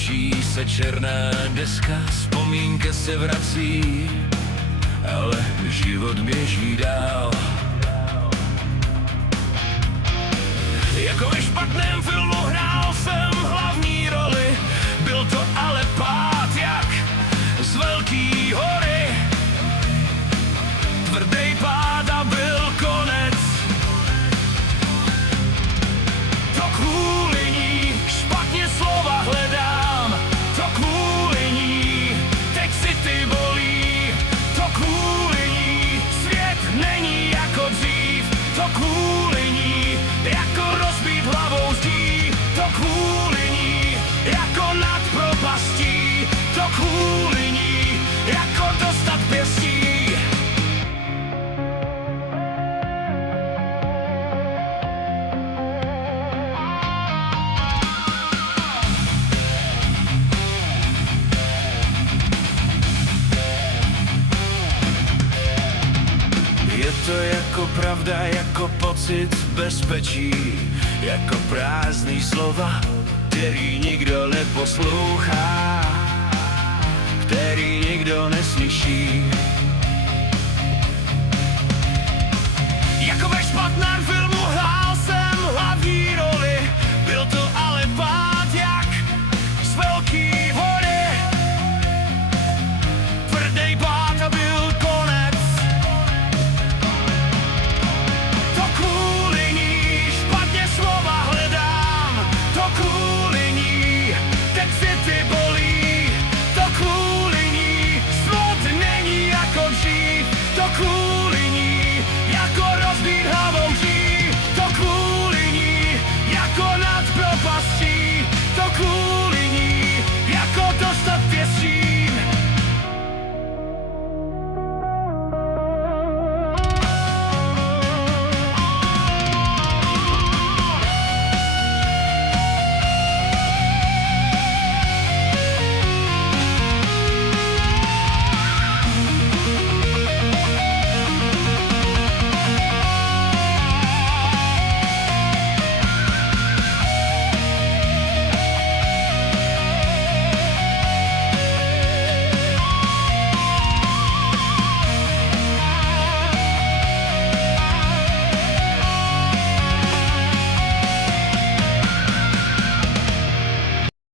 točí se černá deska, vzpomínka se vrací, ale život běží dál. Jako ve špatném filmu hrál jsem hlavní roli, byl to ale pád jak z velký hory. Tvrdý pád a byl konec. To kvůli ní špatně slova hledám, to kvůli ní teď si ty bolí, to kvůli ní svět není jako dřív, to kvůli ní jako rozbít hlavou zdí, to kvůli ní jako nad propastí, to kvůli ní jako dostat pěstí. Je to jako pravda, jako pocit bezpečí, jako prázdný slova, který nikdo neposlouchá.